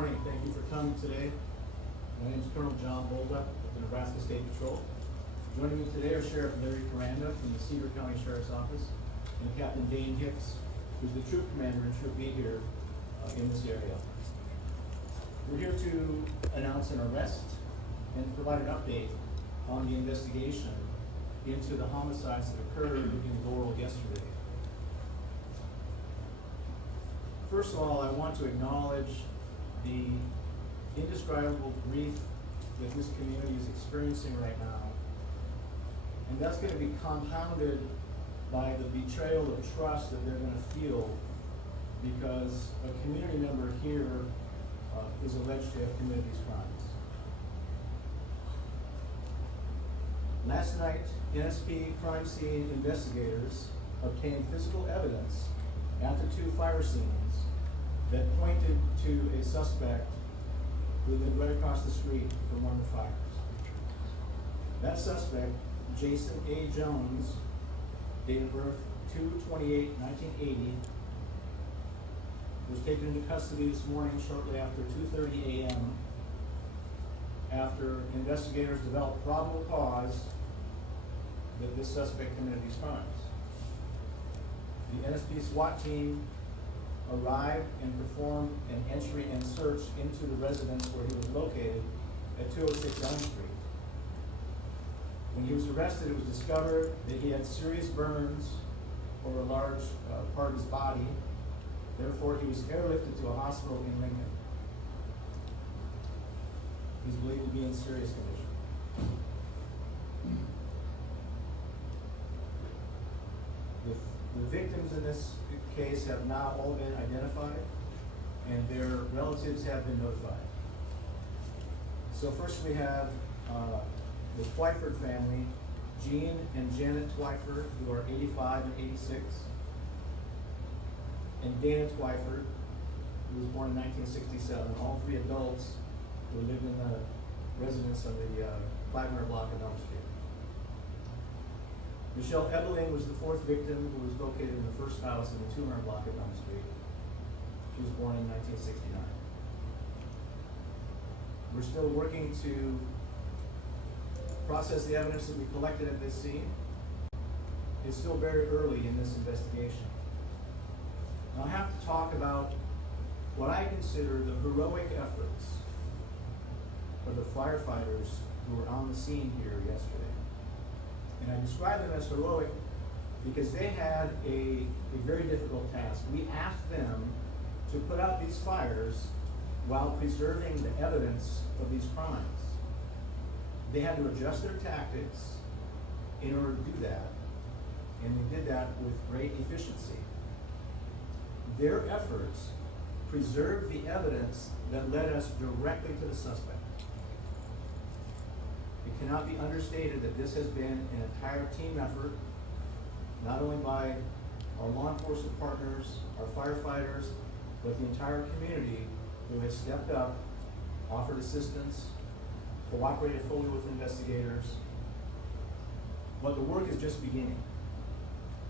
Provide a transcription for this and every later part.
morning. Thank you for coming today. My name is Colonel John Boldup of the Nebraska State Patrol. Joining me today are Sheriff Larry Coranda from the Cedar County Sheriff's Office and Captain Dane Hicks, who's the troop commander and Troop B here in this area. We're here to announce an arrest and provide an update on the investigation into the homicides that occurred in Laurel yesterday. First of all, I want to acknowledge the indescribable grief that this community is experiencing right now. And that's going to be compounded by the betrayal of trust that they're going to feel because a community member here is alleged to have committed these crimes. Last night, NSP crime scene investigators obtained physical evidence at the two fire scenes that pointed to a suspect who lived right across the street from one of the fires. That suspect, Jason A. Jones, date of birth 2/28/1980, was taken into custody this morning shortly after 2:30 a.m. after investigators developed probable cause that this suspect committed these crimes. The NSP SWAT team arrived and performed an entry and search into the residence where he was located at 206 Elm Street. When he was arrested, it was discovered that he had serious burns over a large part of his body. Therefore, he was airlifted to a hospital in Lincoln. He's believed to be in serious condition. The victims in this case have now all been identified, and their relatives have been notified. So first we have the Twyford family, Jean and Janet Twyford, who are 85 and 86, and Dana Twyford, who was born in 1967, all three adults who lived in the residence of the 500 block of Elm Street. Michelle Ebeling was the fourth victim who was located in the first house in the 200 block of Elm Street. She was born in 1969. We're still working to process the evidence that we collected at this scene. It's still very early in this investigation. Now I have to talk about what I consider the heroic efforts of the firefighters who were on the scene here yesterday. And I describe them as heroic because they had a very difficult task. We asked them to put out these fires while preserving the evidence of these crimes. They had to adjust their tactics in order to do that, and they did that with great efficiency. Their efforts preserved the evidence that led us directly to the suspect. It cannot be understated that this has been an entire team effort, not only by our law enforcement partners, our firefighters, but the entire community who has stepped up, offered assistance, cooperated fully with investigators. But the work is just beginning.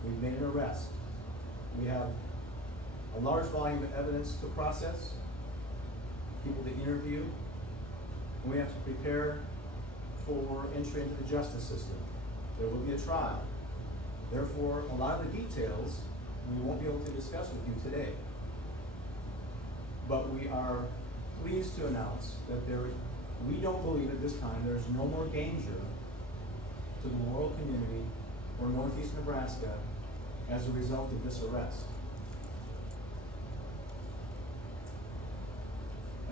We've made an arrest. We have a large volume of evidence to process, people to interview, and we have to prepare for entry into the justice system. There will be a trial. Therefore, a lot of the details we won't be able to discuss with you today. But we are pleased to announce that we don't believe at this time there's no more danger to the Laurel community or Northeast Nebraska as a result of this arrest.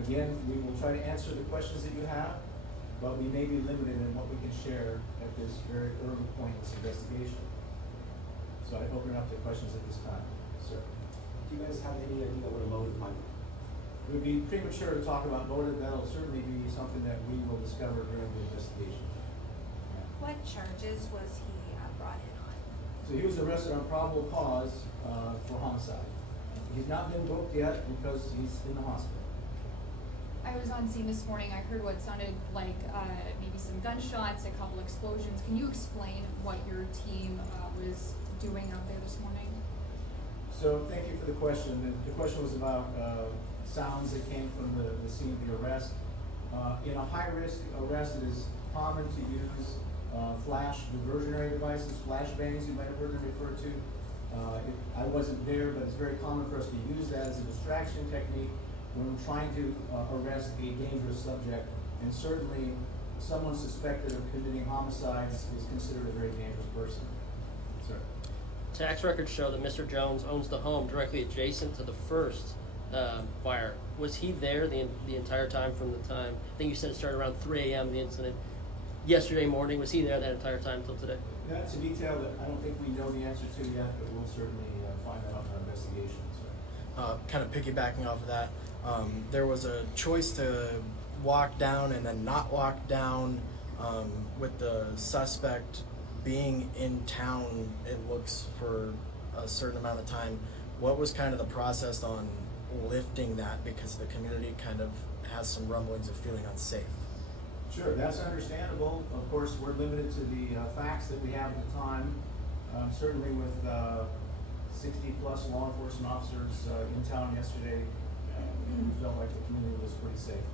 Again, we will try to answer the questions that you have, but we may be limited in what we can share at this very early point in this investigation. So I hope you're not to questions at this time, sir. Do you guys have any idea what a motive might be? It would be premature to talk about motive. That'll certainly be something that we will discover during the investigation. What charges was he brought in on? So he was arrested on probable cause for homicide. He's not been booked yet because he's in the hospital. I was on scene this morning. I heard what sounded like maybe some gunshots, a couple explosions. Can you explain what your team was doing out there this morning? So thank you for the question. The question was about sounds that came from the scene of the arrest. In a high-risk arrest, it is common to use flash diversionary devices, flashbangs you might have heard them referred to. I wasn't there, but it's very common for us to use that as a distraction technique when we're trying to arrest a dangerous subject. And certainly, someone suspected of committing homicides is considered a very dangerous person. Sir. Tax records show that Mr. Jones owns the home directly adjacent to the first fire. Was he there the entire time from the time? I think you said it started around 3 a.m. the incident. Yesterday morning, was he there that entire time till today? That's a detail that I don't think we know the answer to yet, but we'll certainly find that out in our investigation. Kind of piggybacking off of that, there was a choice to walk down and then not walk down with the suspect being in town, it looks, for a certain amount of time. What was kind of the process on lifting that, because the community kind of has some rumblings of feeling unsafe? Sure, that's understandable. Of course, we're limited to the facts that we have at the time. Certainly with 60-plus law enforcement officers in town yesterday, we felt like the community was pretty safe.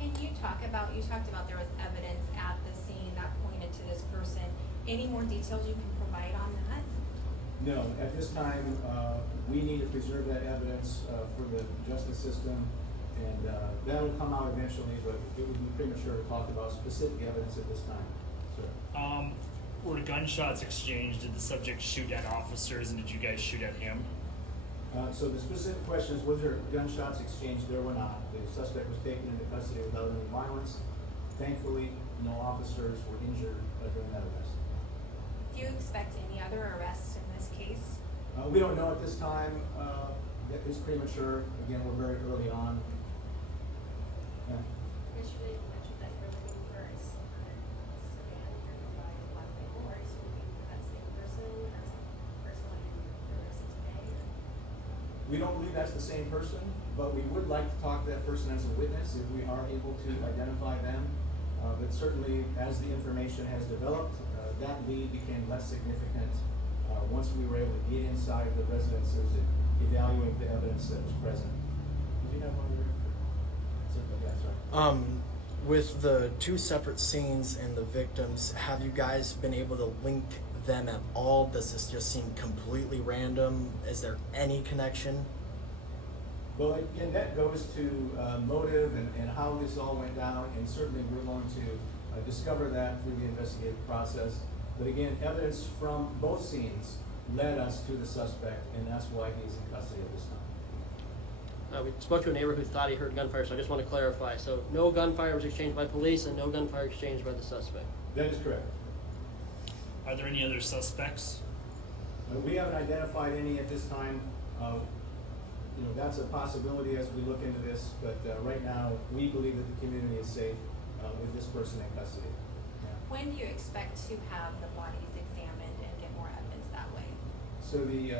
Can you talked about there was evidence at the scene that pointed to this person. Any more details you can provide on that? No, at this time, we need to preserve that evidence for the justice system, and that'll come out eventually, but it would be premature to talk about specific evidence at this time. Sir. Were gunshots exchanged? Did the subject shoot at officers, and did you guys shoot at him? So the specific question is, was there gunshots exchanged? There were not. The suspect was taken into custody without any violence. Thankfully, no officers were injured during that arrest. Do you expect any other arrests in this case? We don't know at this time. It's premature. Again, we're very early on. Yeah. Yesterday you mentioned that you're looking for a sedan driven by a black label. Are you looking for that same person as the person that you're arrested today? We don't believe that's the same person, but we would like to talk to that person as a witness if we are able to identify them. But certainly, as the information has developed, that lead became less significant once we were able to get inside the residences and evaluate the evidence that was present. Did you have one there? Yeah, sorry. With the two separate scenes and the victims, have you guys been able to link them at all? Does this just seem completely random? Is there any connection? Well, again, that goes to motive and how this all went down, and certainly we're going to discover that through the investigative process. But again, evidence from both scenes led us to the suspect, and that's why he's in custody at this time. We spoke to a neighbor who thought he heard gunfire, so I just want to clarify. So no gunfire was exchanged by police and no gunfire exchanged by the suspect? That is correct. Are there any other suspects? We haven't identified any at this time. That's a possibility as we look into this, but right now, we believe that the community is safe with this person in custody. Yeah. When do you expect to have the bodies examined and get more evidence that way? So the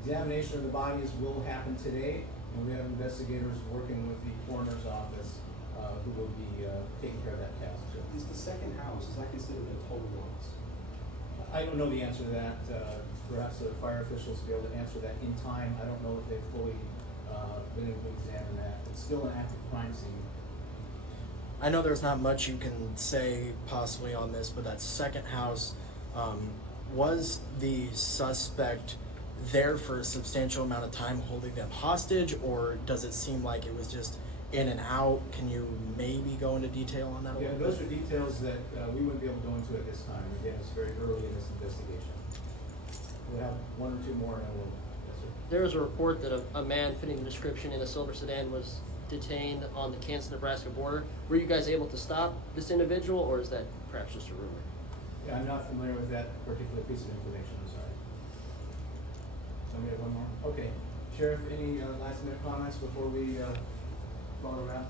examination of the bodies will happen today, and we have investigators working with the coroner's office who will be taking care of that task. So Is the second house, is that considered a total loss? I don't know the answer to that. Perhaps the fire officials will be able to answer that in time. I don't know if they've fully been able to examine that. It's still an active crime scene. I know there's not much you can say possibly on this, but that second house, was the suspect there for a substantial amount of time holding them hostage, or does it seem like it was just in and out? Can you maybe go into detail on that a Yeah, little those bit? are details that we wouldn't be able to go into at this time. Again, it's very early in this investigation. We'll have one or two more, and we'll. Yes, sir. There was a report that a man fitting the description in a silver sedan was detained on the Kansas-Nebraska border. Were you guys able to stop this individual, or is that perhaps just a rumor? Yeah, I'm not familiar with that particular piece of information. I'm sorry. Somebody have one more? Okay. Sheriff, any last minute comments before we call it a wrap?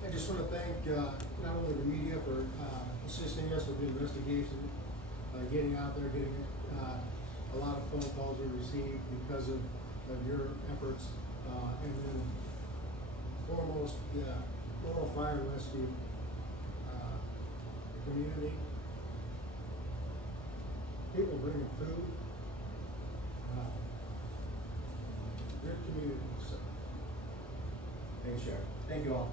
I just want to thank not only the media for assisting us with the investigation, getting out there, getting a lot of phone calls we received because of your efforts, and then foremost, the Laurel Fire and Rescue, the community, people bringing food, good community. So Thanks, Sheriff. Thank you all.